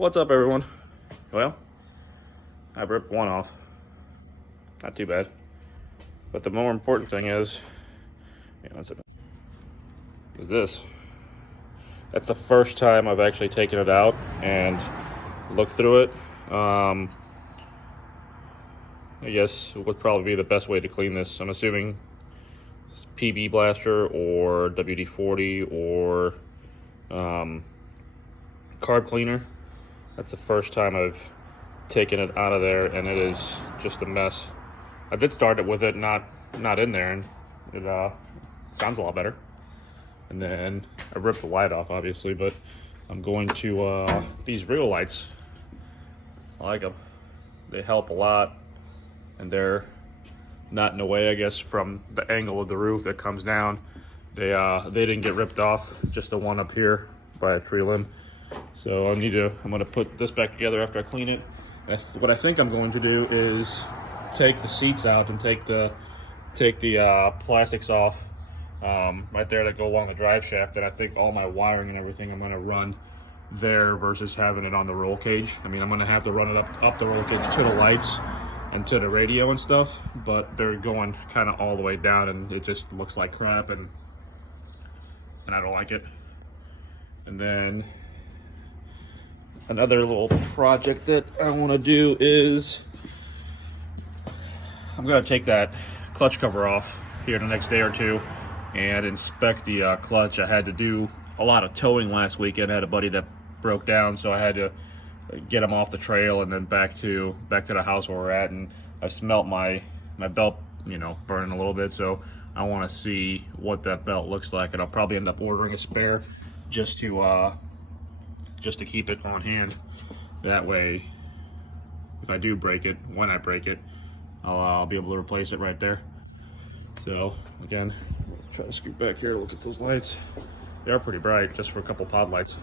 What's up, everyone? Well, I ripped one off. Not too bad. But the more important thing is this. That's the first time I've actually taken it out and looked through it. I guess it would probably be the best way to clean this. I'm assuming it's PB Blaster or WD-40 or carb cleaner. That's the first time I've taken it out of there, and it is just a mess. I did start it with it not in there, and it sounds a lot better. And then I ripped the light off, obviously, but I'm going to these Rio lights. I like them. They help a lot, and they're not in the way, I guess, from the angle of the roof that comes down. They didn't get ripped off, just the one up here by a tree limb. So I'm gonna put this back together after I clean it. What I think I'm going to do is take the seats out and take the plastics off right there that go along the drive shaft. And I think all my wiring and everything I'm gonna run there versus having it on the roll cage. I mean, I'm gonna have to run it up the roll cage to the lights and to the radio and stuff, but they're going kind of all the way down, and it just looks like crap, and I don't like it. And then another little project that I want to do is I'm going to take that clutch cover off here the next day or two and inspect the clutch. I had to do a lot of towing last weekend. I had a buddy that broke down, so I had to get him off the trail and then back to the house where we're at. And I smelt my belt, burning a little bit, so I want to see what that belt looks like, and I'll probably end up ordering a spare just to keep it on hand. That way, if I do break it, when I break it, I'll be able to replace it right there. So again, try to scoot back here to look at those lights. They are pretty bright, just for a couple pod lights.